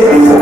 Thank you.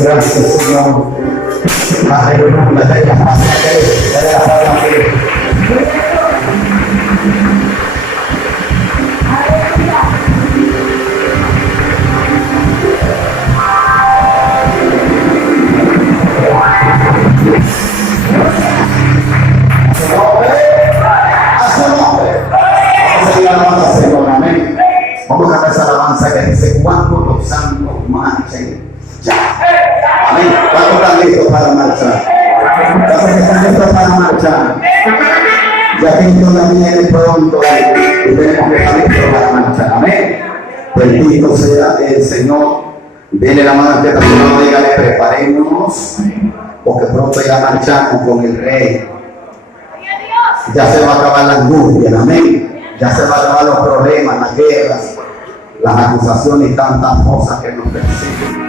Gracias, Señor. Aleluya. Vamos a cantar esa alabanza que dice: cuando los santos marchen ya. Amén. ¿Cuántos están listos para marchar? ¿Cuántos están listos para marchar? Ya Cristo también viene pronto y tenemos que estar listos para marchar. Amén. Bendito sea el Señor. Dele la mano que también dígale: preparémonos, porque pronto ya marchamos con el Rey. Ya se va a acabar la angustia. Amén. Ya se van a acabar los problemas, las guerras, las acusaciones y tantas cosas que nos persiguen.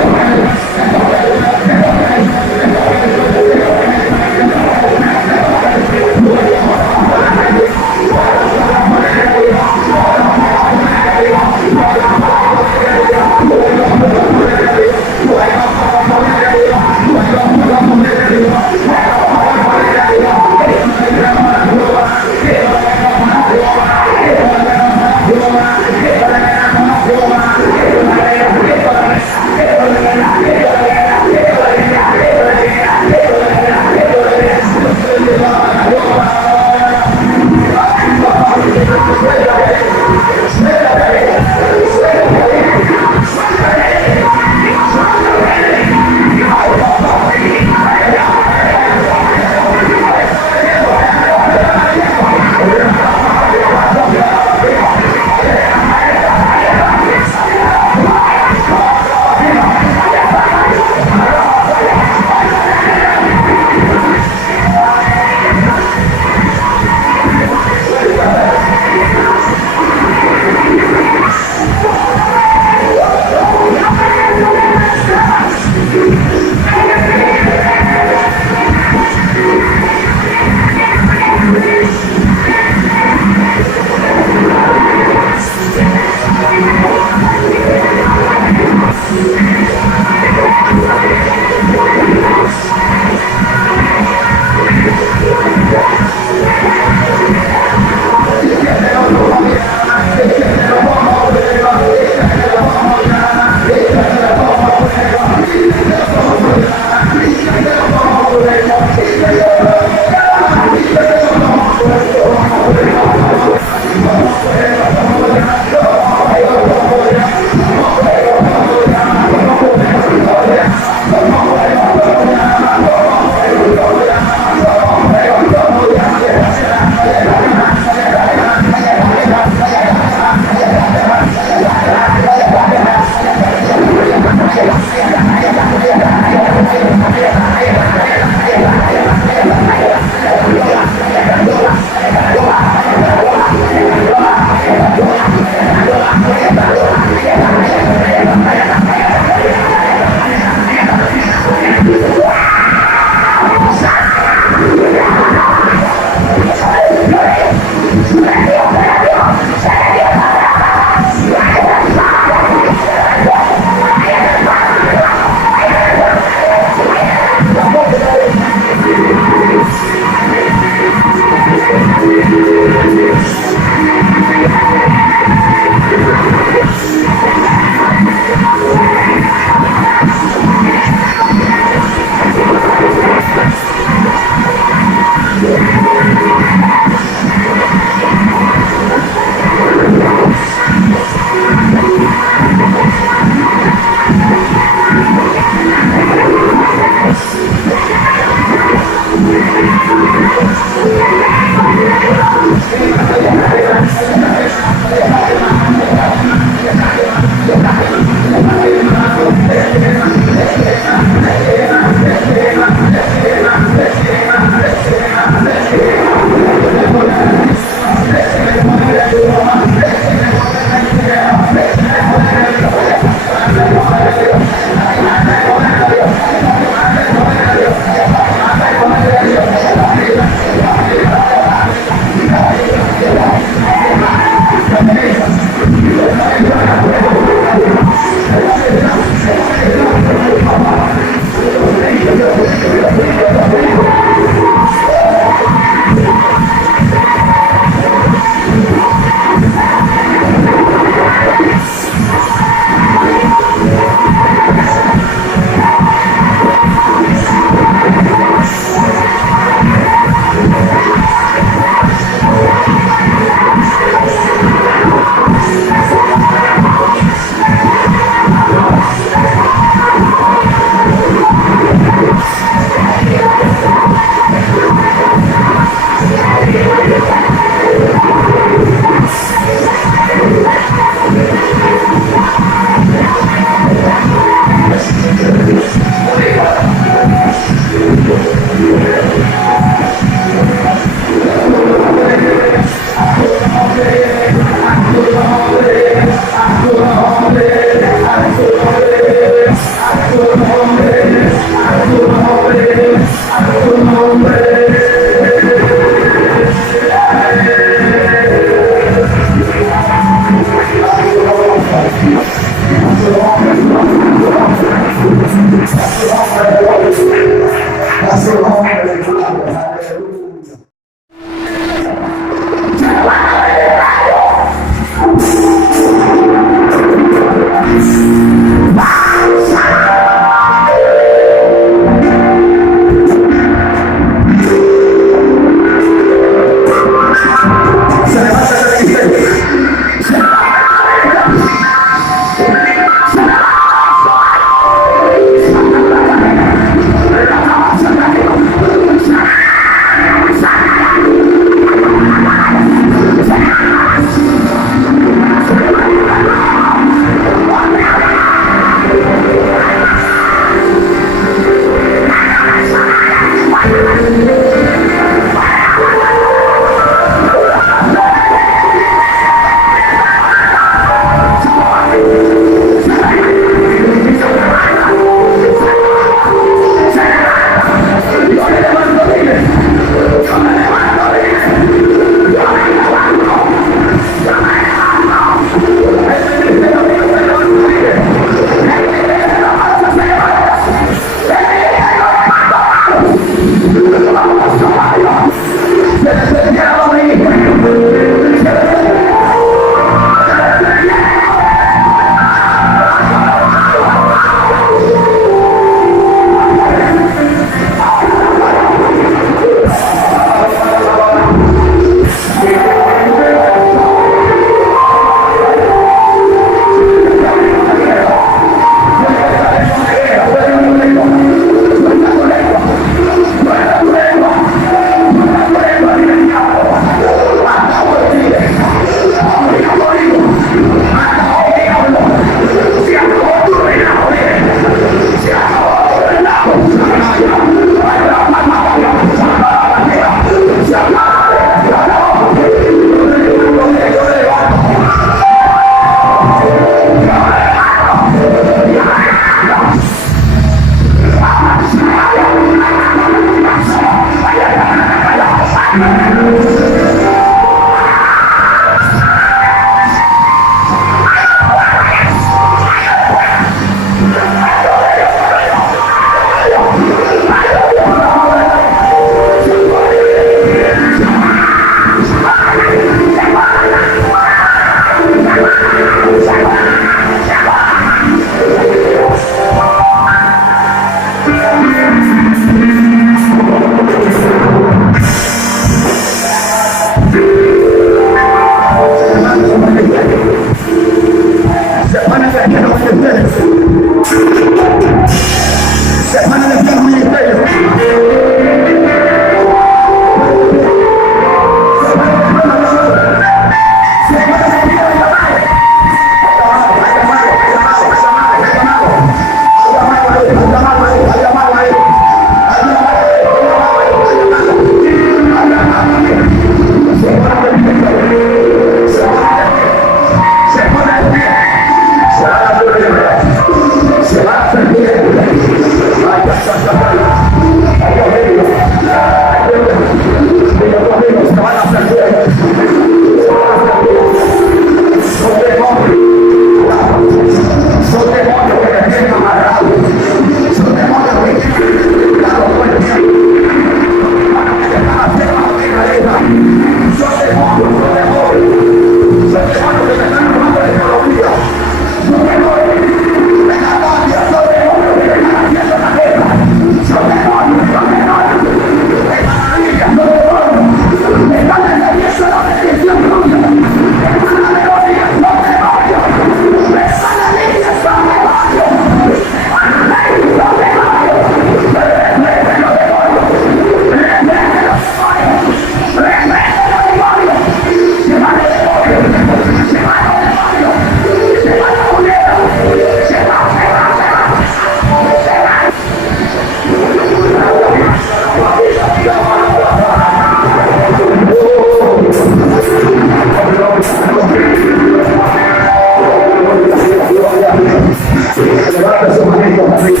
Levanta su manito arriba.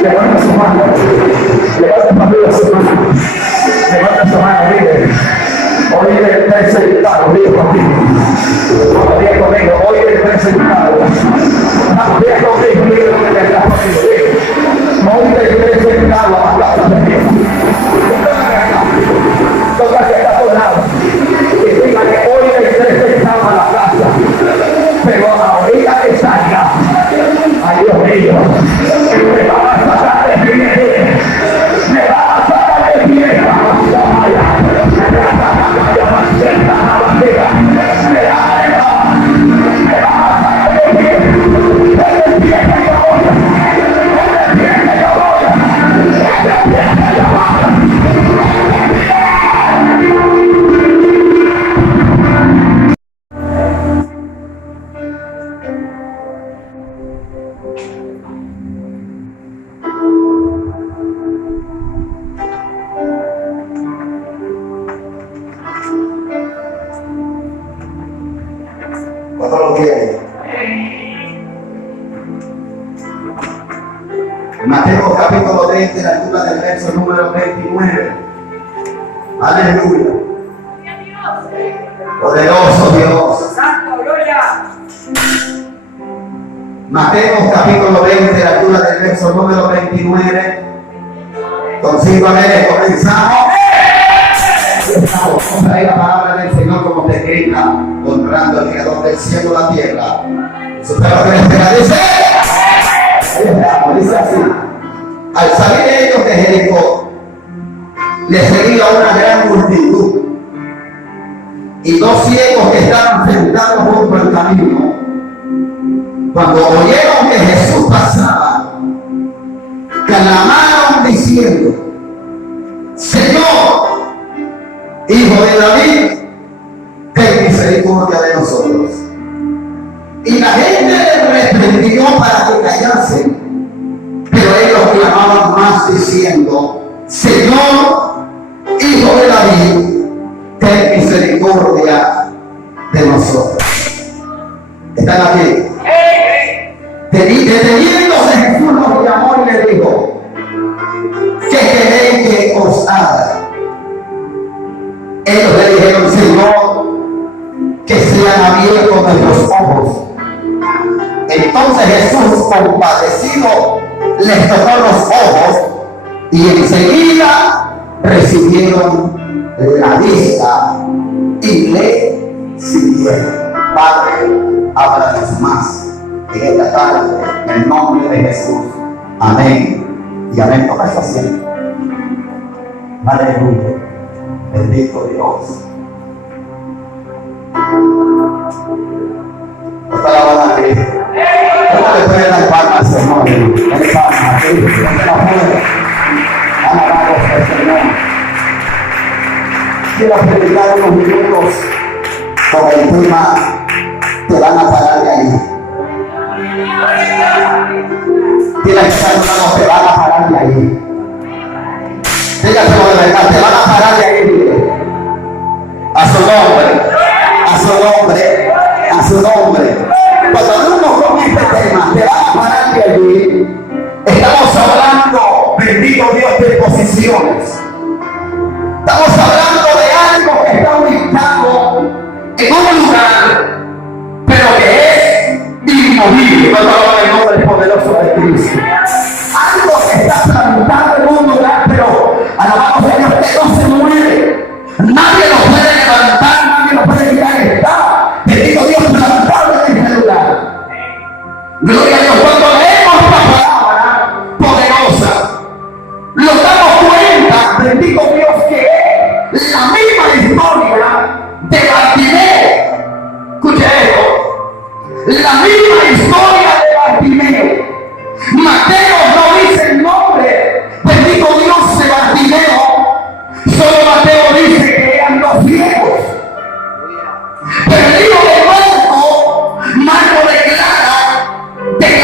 Levanta su mano. Levanta arriba su mano. Levanta su mano, líder. Hoy le está sentado, digo conmigo. Diga conmigo, hoy le está sentado. Diga conmigo, diga lo que le está conmigo. Hoy le está sentado a la casa de Dios. Toca que está a tu lado. Y diga que hoy le está sentado a la casa. Pero ahorita que salga, ay Dios mío, me va a sacar de pie. Me va a sacar de pie. ¿Cuánto lo quiere? Mateo capítulo 20, la altura del verso número 29. Aleluya. Poderoso Dios. Santo, gloria. Mateo capítulo 20, la altura del verso número 29. Consíguame, comenzamos. Vamos a ir la palabra del Señor como pequeña, honrando al Creador del cielo y la tierra. Su perro que les pega, dice así: al salir ellos de Jericó, les seguía una gran multitud y dos ciegos que estaban sentados junto al camino. Cuando oyeron que Jesús pasaba, clamaron diciendo: Señor, Hijo de David, ten misericordia de nosotros. Y la gente les reprendió para que callasen, pero ellos clamaban más diciendo: Señor, Hijo de David, ten misericordia de nosotros. ¿Están aquí? Deteniéndose, Jesús los llamó y les dijo: ¿qué queréis que os haga? Ellos le dijeron: Señor, que sean abiertos nuestros ojos. Entonces Jesús, compadecido, les tocó los ojos y enseguida recibieron la vista y le siguieron. Padre, háblanos más en esta tarde, en el nombre de Jesús. Amén y amén. Toma esta asiento. Aleluya. Bendito Dios. Esta la van a Cristo. ¿Cómo le pueden dar palmas, Señor? Den palmas a Cristo. No se la pueden. Alabamos al Señor. Quiero predicar unos minutos con el tema: te van a parar de ahí. Tienes que estar hablando: te van a parar de ahí. Dígaselo de verdad, te van a parar de ahí. A su nombre, a su nombre, a su nombre. Cuando hablamos con este tema, te van a parar de allí. Estamos hablando, bendito Dios, de posiciones. Estamos hablando de algo que está ubicado en un lugar, pero que es inmovible. Cuando hablamos del nombre poderoso de Cristo, algo que está plantado en un lugar, pero alabamos a Dios, que no se mueve. Nadie lo puede levantar, nadie lo puede quitar. Está, bendito Dios, plantado en ese lugar. Gloria a Dios. Cuando leemos la palabra poderosa, nos damos cuenta, bendito Dios, que es la misma historia de Bartimeo. Escuche esto: la misma historia de Bartimeo. Mateo no dice el nombre, bendito Dios, de Bartimeo. Solo Mateo dice que eran dos ciegos. Pero el libro de Marco declara de que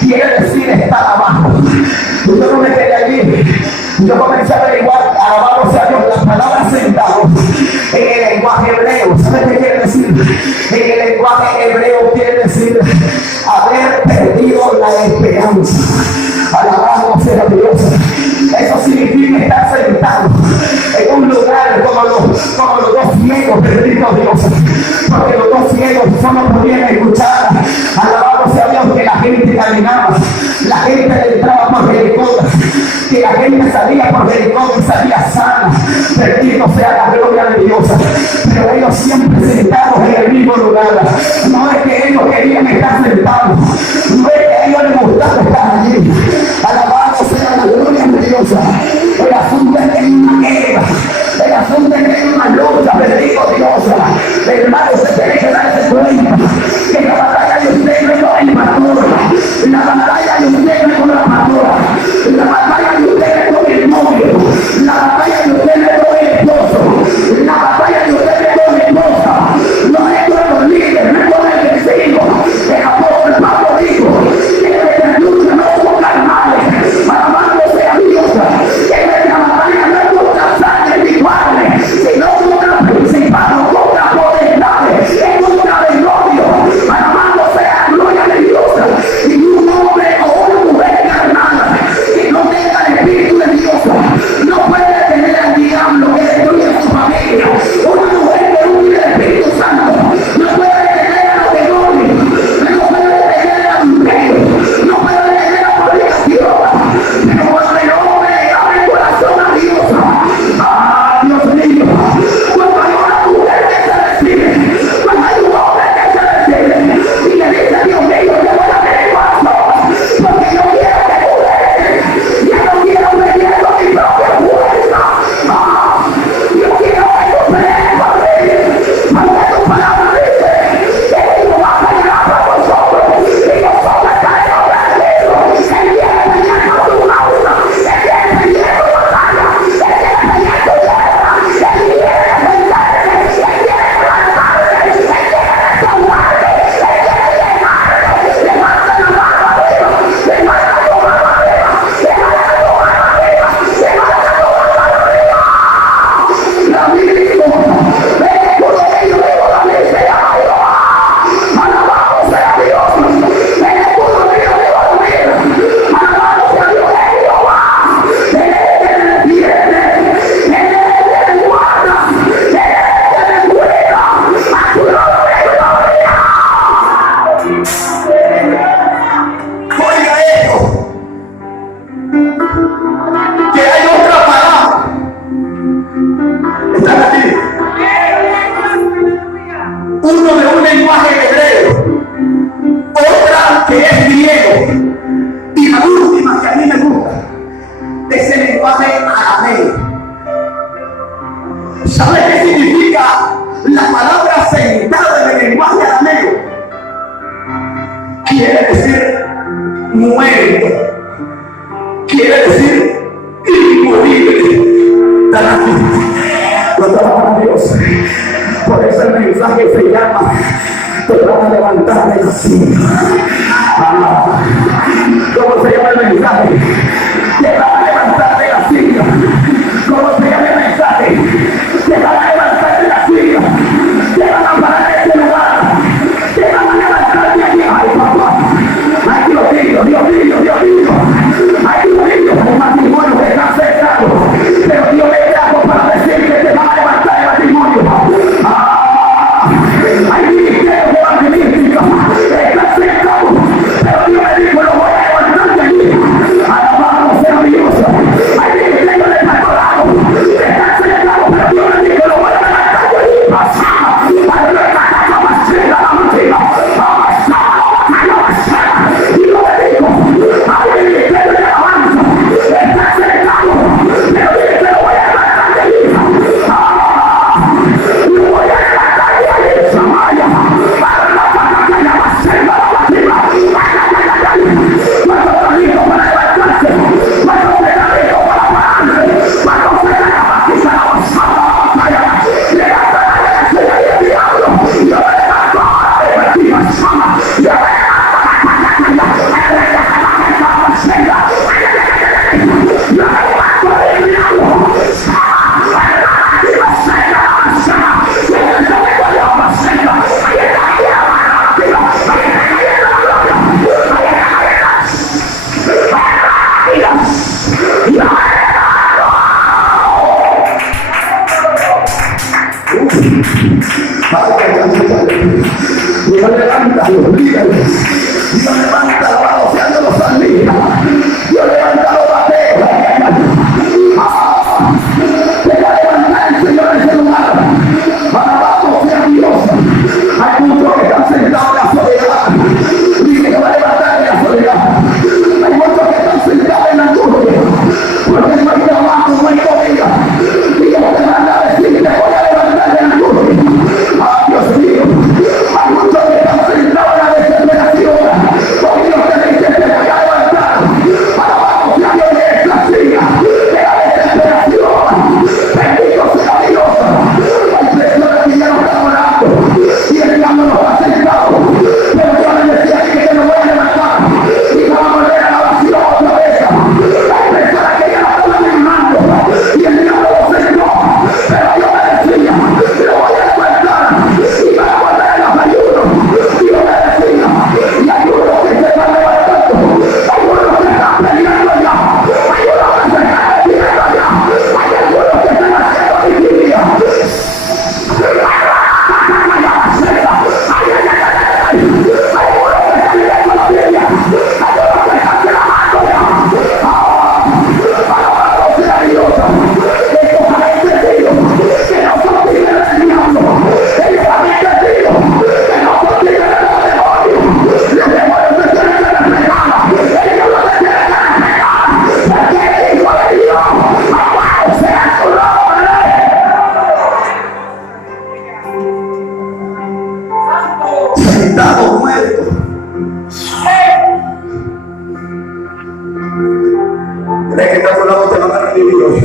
quiere decir estar abajo. Yo no me quedé allí. Yo comencé a averiguar, alabado sea Dios, las palabras sentados en el lenguaje hebreo. ¿Sabe qué quiere decir? En el lenguaje hebreo quiere decir haber perdido la esperanza. Alabado sea Dios. Eso significa estar sentado en un lugar como los dos ciegos, bendito Dios. Porque los dos ciegos solo podían escuchar, alabado sea Dios, que la gente caminaba, la gente entraba por Jericó, que la gente salía por Jericó y salía sana. Bendito sea la gloria de Dios. Pero ellos siempre sentados en el mismo lugar. No es que ellos querían estar sentados, no es que a ellos les gustaba estar allí. Alabado sea la gloria de Dios. El asunto es que hay una guerra, el asunto es que hay una lucha, bendito Dios. Hermano, usted tiene que darse cuenta que la batalla de usted no es con el pastor, la batalla de usted no es con la pastora, la batalla de usted no es con el novio, la batalla de usted no es con el esposo, la batalla de usted no es con la esposa, quiere decir muerto, quiere decir inmorible. Lo trabaja Dios. Por eso el mensaje se llama: te van a levantar de la silla. ¿Cómo se llama el mensaje? Te van a levantar de la silla. ¿Cómo se llama el mensaje? Te van a levantar de la silla. Te van a parar de este lugar. Te van a levantar de aquí. Ay, papá. Ay, Dios mío, Dios mío, Dios mío. Ay, Dios mío, el matrimonio que está cerrado. Pero Dios le trajo para decir que te van a levantar el matrimonio. Hay ministerios evangelísticos que están cerrados. Pero Dios me dijo, lo voy a levantar de allí. Alabado sea Dios. Hay ministerios de pastorado que están cerrados. Pero Dios me dijo, lo voy a levantar de allí. Dios levanta a los líderes. Dios levanta, alabado sea Dios, los salmistas. Dios levanta a los bateros. Te va a levantar el Señor en ese lugar. Alabado sea Dios. Hay muchos que están sentados en la soledad. Dice que va a levantar en la soledad. Hay muchos que están sentados en la angustia. Porque no hay trabajo, no hay comida. Y Dios te manda a decir que te voy a levantar de la angustia. Dios mío. Hay muchos que están sentados en la desesperación. Porque Dios te dice que te voy a levantar. Alabado sea Dios de esta silla. De la desesperación. Bendito sea Dios. Hay personas que ya no están orando. Y el diablo no está sentado. Pero Dios le decía que te lo voy a levantar. Y vamos a volver a la oración otra vez. Hay personas que ya no están animando. Y el diablo lo sentó. Pero Dios me decía, lo voy a levantar. Y van a volver a los ayunos. Dios me decía, y hay unos que se están levantando. Hay unos que están peleando ya. Hay unos que se están metiendo ya. Hay algunos que están haciendo vigilia. Sentado muerto. ¿Crees que está por lado te van a revivir hoy?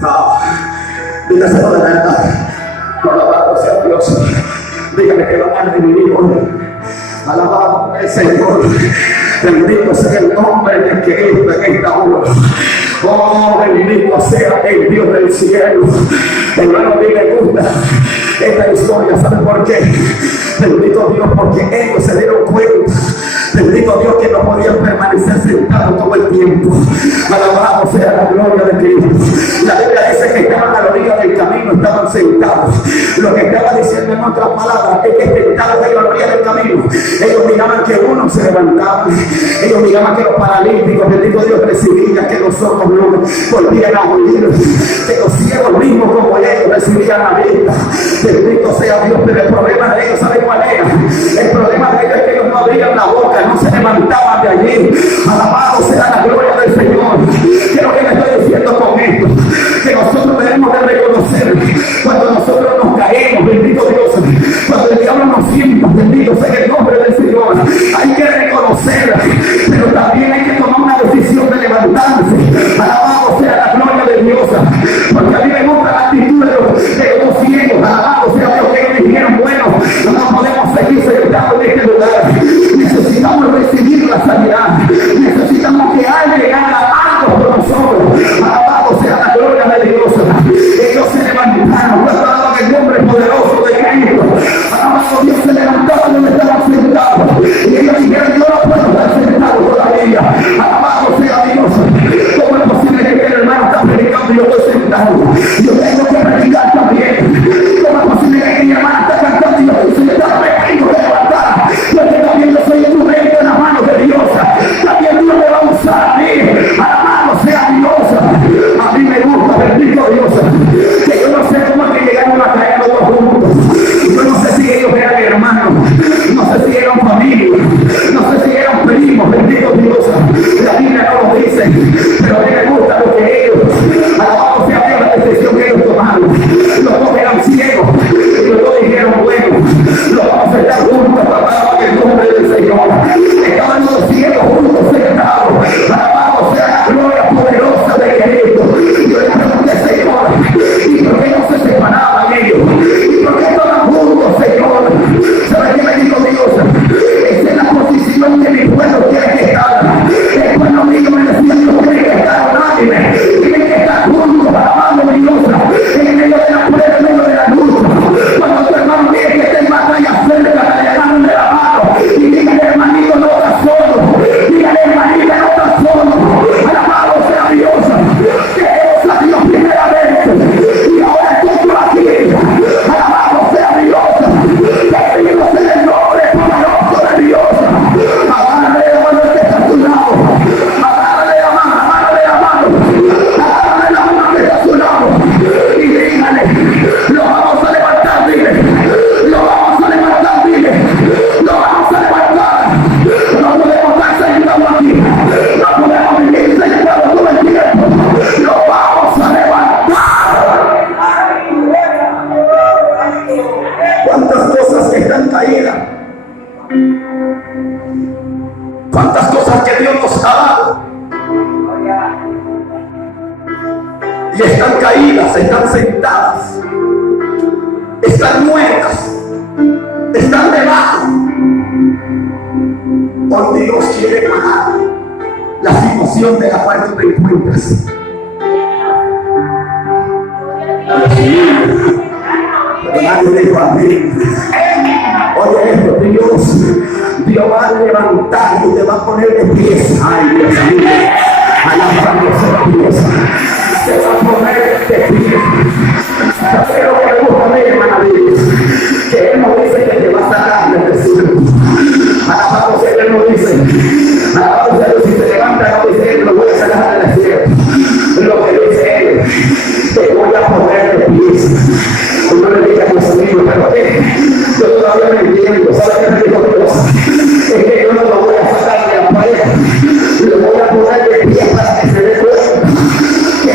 No. Dígaselo de verdad. Alabado sea Dios. Dígame que van a revivir hoy. Alabado el Señor. Bendito sea el nombre de Cristo en esta hora. Oh, bendito sea el Dios del cielo. Hermano, a mí me gusta esta historia. ¿Saben por qué? Bendito Dios, porque ellos se dieron cuenta. Bendito Dios, que no podían permanecer sentados todo el tiempo. Alabado sea la gloria de Cristo. La Biblia dice que estaban a la orilla del camino, estaban sentados. Lo que estaba diciendo en otras palabras es que sentados en la orilla del camino, ellos miraban que uno se levantaba. Ellos miraban que los paralíticos, bendito Dios, recibían, que los sordos no volvían a oír, que los ciegos mismos como ellos recibían la vista. Bendito sea Dios, pero el problema de ellos, ¿sabe cuál era? El problema de ellos es que ellos no abrían la boca, no se levantaban de allí. Alabado sea la gloria del Señor. ¿Qué es lo que le estoy diciendo con esto? Que nosotros debemos de reconocer cuando nosotros nos caemos, bendito Dios, cuando el diablo nos sienta, bendito sea el nombre Tiene que estar juntos, alabando mi Dios, en medio de la prueba, en medio de la lucha. Cuando tu hermano tiene que estar en batalla cerca, agarrándole de la mano y dígale, hermanito, no estás solo. Dígale, hermanita, no estás solo. Alabado sea Dios, que es a Dios primeramente y ahora estoy yo aquí. Alabado sea Dios, que pedimos en el nombre poderoso de Dios. Agárrale la mano que está a tu lado, agárrale la mano, agárrale la mano, agárrale la mano que está a tu lado y dígale, lo vamos a levantar, dile, lo vamos a levantar, dile, lo vamos a levantar. No podemos estar sentados aquí, no podemos vivir sentados todo el tiempo, lo vamos a levantar. ¿Cuántas cosas están caídas? ¿Cuántas cosas que Dios nos ha dado? Y están caídas, están sentadas, están muertas, están debajo. Hoy Dios quiere parar la situación de la cual tú te encuentras. Pero nadie dijo a mí. Oye esto, Dios va a levantar y te va a poner de pies. Ay, Dios mío, alabándose de pies. Te va a poner de pies. ¿Sabes lo que me gusta a mí, hermana Dios? Que Él nos dice que te va a sacar del desierto. Alabado sea, Él nos dice. Alabado sea Dios, si se levanta, no dice Él, lo voy a sacar del desierto. Lo que dice Él, te voy a poner de pies. Uno le dice a mis amigos, pero yo todavía no entiendo. ¿Sabes qué me dijo Dios? Es que yo no lo voy a sacar de la pared, lo voy a poner de pie para que se dé cuenta que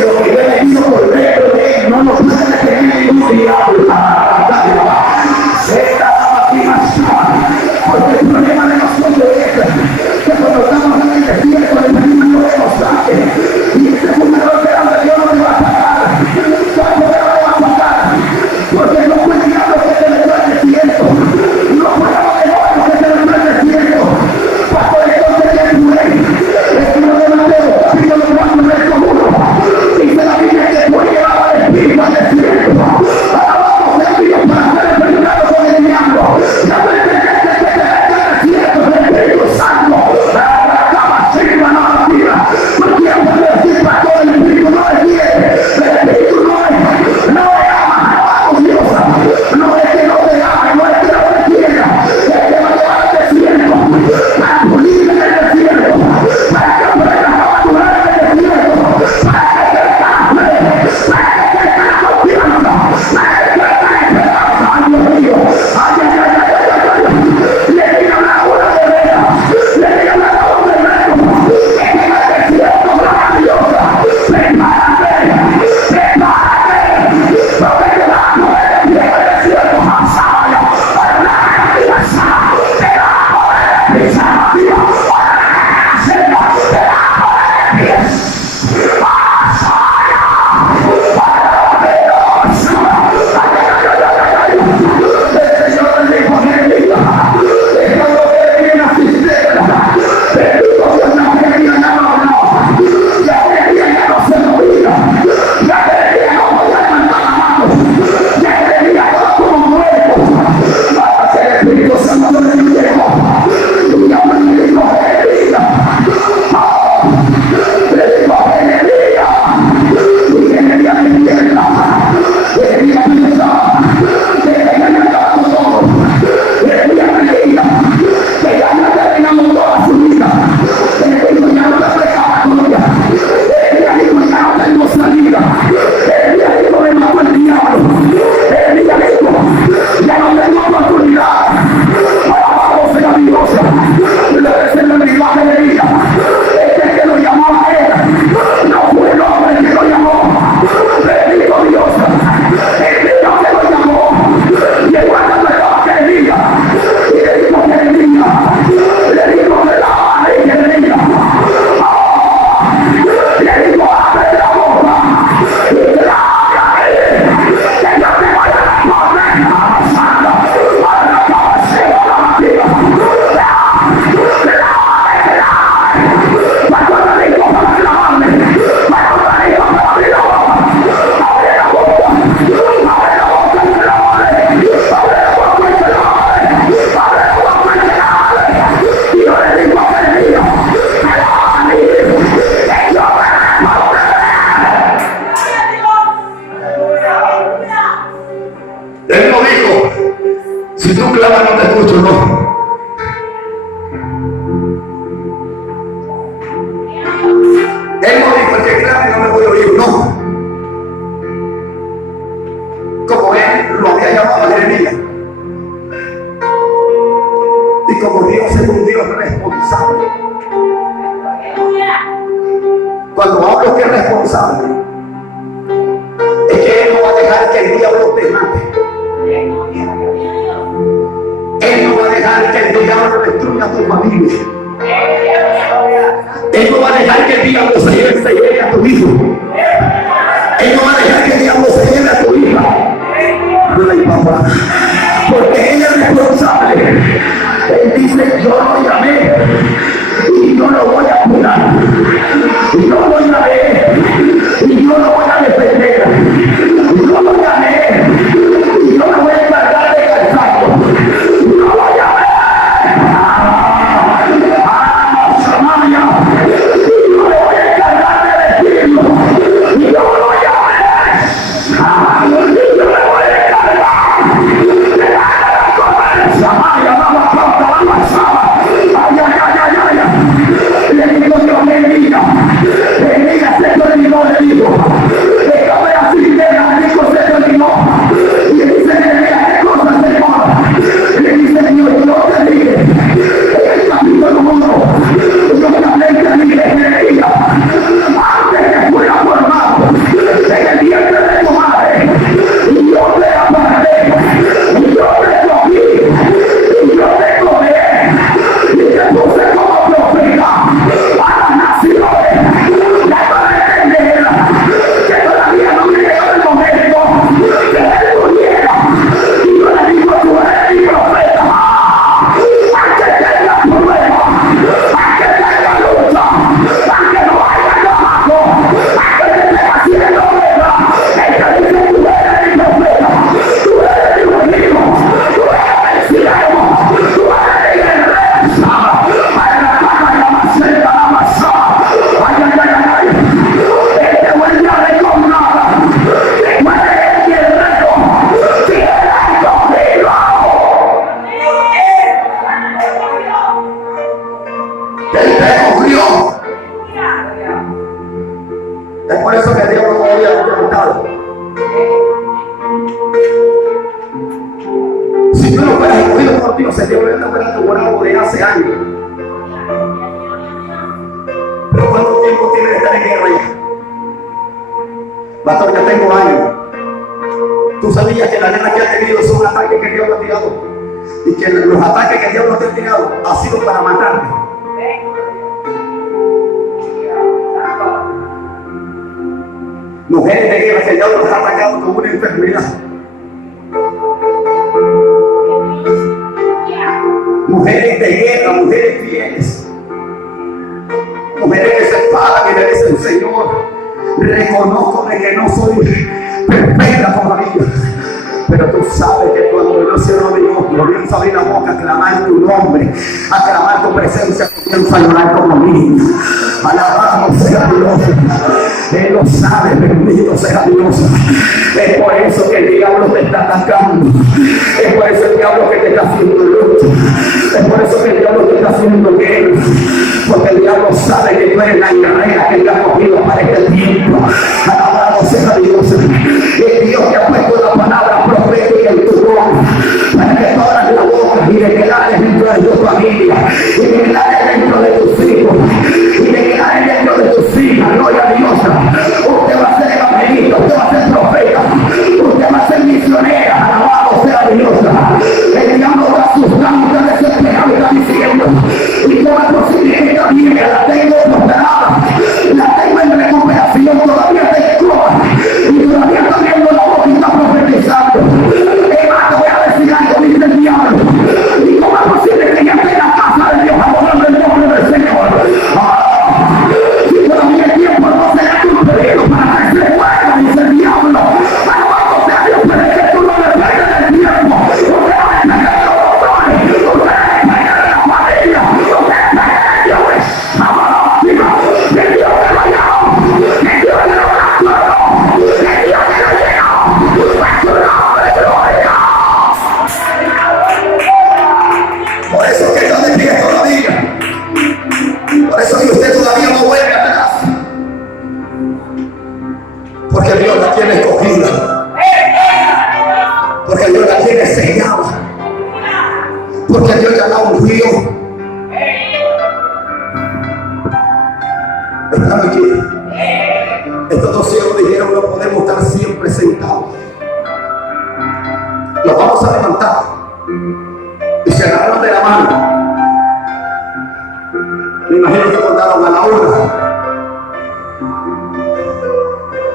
clama, no te escucho, no. Él no dijo, el que clame no me voy a oír, no. Como él lo había llamado a Jeremías. Y como Dios es un Dios responsable. Cuando hablo que es responsable, es que Él no va a dejar que el diablo te mate. Él no va a dejar que el diablo destruya tu familia. Él no va a dejar que el diablo se lleve a tu hijo. Él no va a dejar que el diablo se lleve a tu hija. Ay, papá. Porque Él es responsable. Él dice, yo lo llamé y yo lo voy a curar. Y yo lo llamé y yo lo voy a defender. Y yo lo llamé y yo me voy a encargar de calzarlo. Y yo lo llamé. Samaya. Y yo me voy a encargar de decirlo. Y yo lo llamé. Y yo me voy a encargar de dar comer. Samaya, vamos pronto, vamos a ay, ay, ay, ay, ay. Le digo yo, bendiga esto de mi voz, le digo. Déjame así, déjame rico ser de mi voz. Y le dice, qué cosas, Señor. Le dice, Señor, yo te dije, en el capítulo 1, yo te hablé de mi iglesia. Antes que fuera formado, en el vientre de tu madre, y yo te aparté, y yo te cogí, y yo te comeré, y te puse como profeta a las naciones. Que todavía no me llegó el momento que él muriera. Y yo le digo, tú eres mi profeta. A que tenga problemas, a que tenga lucha, a que no haya trabajo, a que te esté haciendo guerra. Él te dice, tú eres mi profeta, tú eres mi ungido, tú eres el siervo, tú eres mi guerrero. Para la cama y la maceta, la masada. Ay, ay, ay, ay. Este buen día de comprada, después de el guerrero, tiene conmigo. Él te cogió. Es por eso que Dios no me había levantado. Si tú no fueras escogido por Dios, se te hubiera esperando por algo de hace años. Pero ¿cuánto tiempo tiene de estar en guerra ya? Pastor, ya tengo años. Tú sabías que la guerra que ha tenido son ataques que Dios no ha tirado. Y que los ataques que Dios no te ha tirado ha sido para matarte. Mujeres de guerra que Dios los ha atacado con una enfermedad. Mujeres de guerra, mujeres fieles. Mujeres que se paran y le dicen, Señor, reconozco de que no soy perfecta todavía, pero tú sabes que cuando yo cierro mi boca, comienzo a abrir la boca a clamar tu nombre, a clamar tu presencia, comienzo a llorar como niño. Alabado sea Dios. Él lo sabe, bendito sea Dios. Es por eso que el diablo te está atacando. Es por eso el diablo que te está haciendo lucha. Es por eso que el diablo te está haciendo guerra. Porque el diablo sabe que tú eres la guerrera que te ha cogido para este tiempo. Alabado sea Dios. Es Dios que ha puesto la palabra profética en tu boca para que tú abras la boca y declares dentro de tu familia, y declares dentro de tus hijos, y declares dentro de tus hijas. Gloria a Dios. Usted va a ser evangelista, usted va a ser profeta, usted va a ser misionera. Alabado sea Dios. El diablo está asustando, está desesperado, está diciendo, y toda posibilidad viene, la tengo postergada, la tengo en recuperación, todavía te tiene escogida, porque Dios la tiene sellada, porque Dios ya la ungió. Están aquí. Estos dos ciegos dijeron: no podemos estar siempre sentados, los vamos a levantar. Y se agarraron de la mano. Me imagino que contaron a la 1,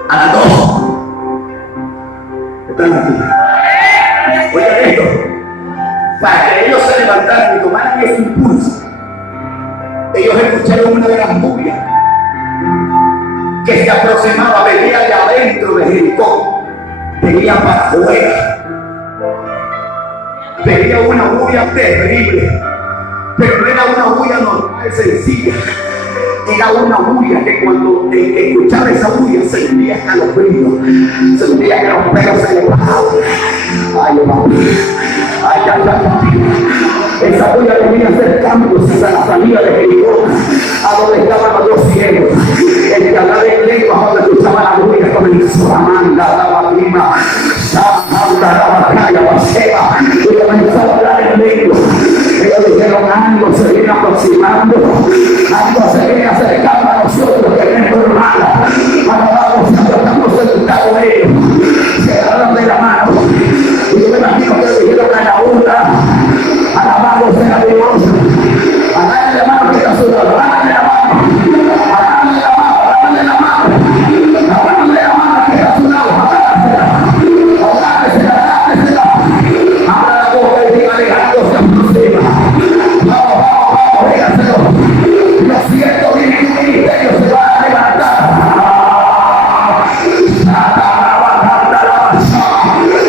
a las 2. Están aquí. Oigan esto, para que ellos se levantaran y tomaran ese impulso, ellos escucharon una gran bulla que se aproximaba, venía de adentro de Jericó, venía para afuera. Venía una bulla terrible, pero no era una bulla normal, sencilla. Era una bulla que cuando escuchaba esa bulla sentía escalofríos, sentía que los pelos se levantaban. Ay, ay, ay, ay. Esa bulla venía acercándose a la salida de Jericó, a donde estaban los dos ciegos. El que hablaba en lengua, cuando escuchaba la bulla, comenzó a mandar la batima, y comenzó a hablar en lengua. Ellos dijeron: algo se viene aproximando, algo se viene acercando a nosotros, que es normal. Alabamos a Dios, estamos sentados con ellos. Se agarraron de la mano, y yo me imagino que le dijeron a la 1: alabamos a Dios, agarren la mano que está su lado, agarren la mano, agarren la mano, agarren la mano, agarren la mano que está a su lado, agárrensela, agárrensela, abra la boca y diga: Alejandro se aproxima. Vamos, vamos, vamos, dígaselo. Lo siento, mi ministerio se va a levantar.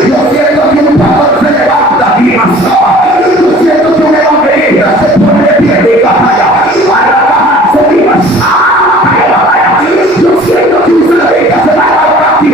Yo siento que un pastor se levanta aquí, yo siento que un evangelista se pone de pie de caja, para bajarse viva. Yo siento que un salvador se va a levantar aquí,